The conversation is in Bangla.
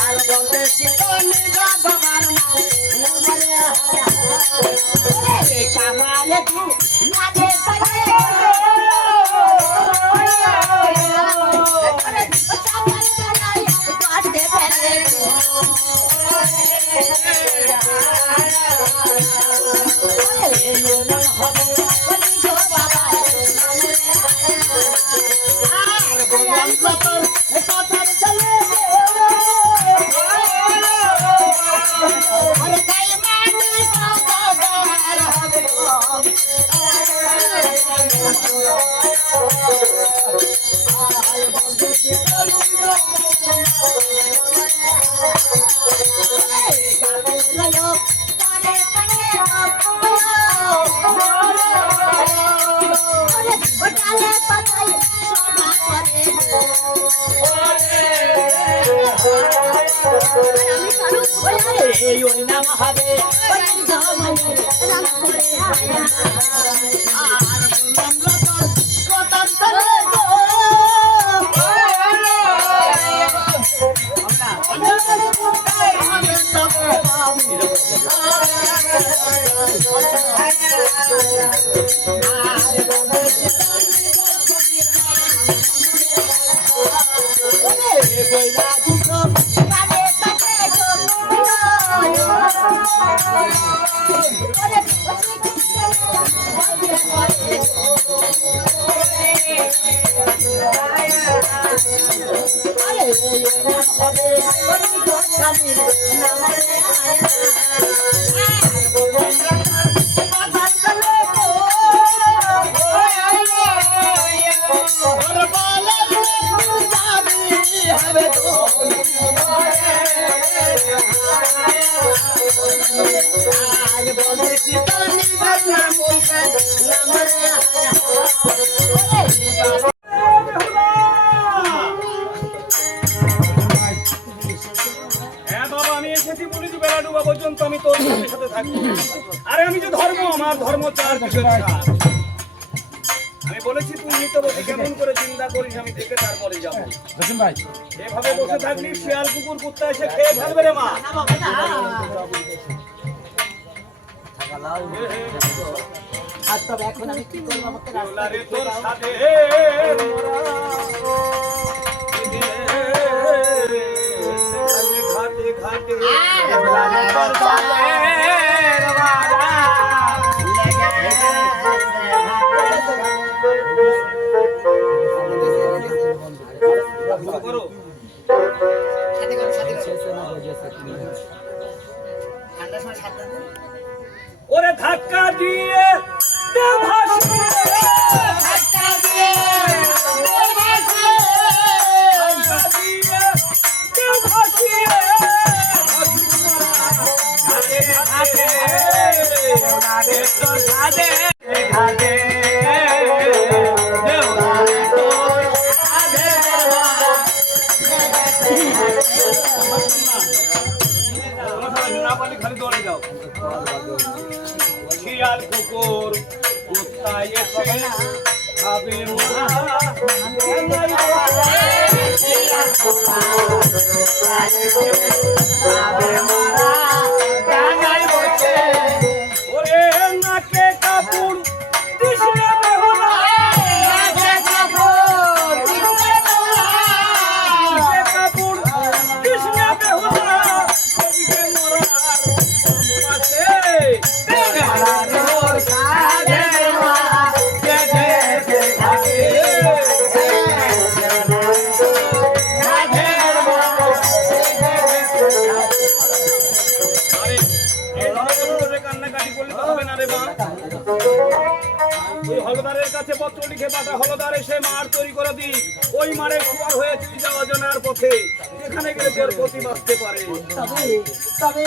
আর বলতে কি কোনি বাবার নাম নামরে হায় I'm পর্যন্ত আমি তোর সাথে থাকব। আরে আমি যে ধর্ম আমার ধর্ম চার? আমি বলেছি তুই মৃতবতী কেমন করে চিন্তা করিস আমি দেখে তারপরে যাব। ভাই। এভাবে বসে থাকলি শিয়াল কুকুর কুত্তা এসে খেয়ে ফেলবে রে মা। আর তবে এখন আমি কি করব আমাকে রাস্তা রে তোর সাথে ঘাটে ঘাটে তোর সাথে করো। ওরে ধাক্কা দিয়ে ঘাটে ঘাটে, যাও শিয়াল কুকুর কুত্তায় এসে খাবে ওরে ওই হলদারের কাছে পত্র লিখে পাঠা, হলদারে সে মার তৈরি করে দিই ওই মারে খুয়ার হয়ে তুই যাওয়া জানার পথে। এখানে গেলে তোর প্রতি বাঁচতে পারে। তবে তবে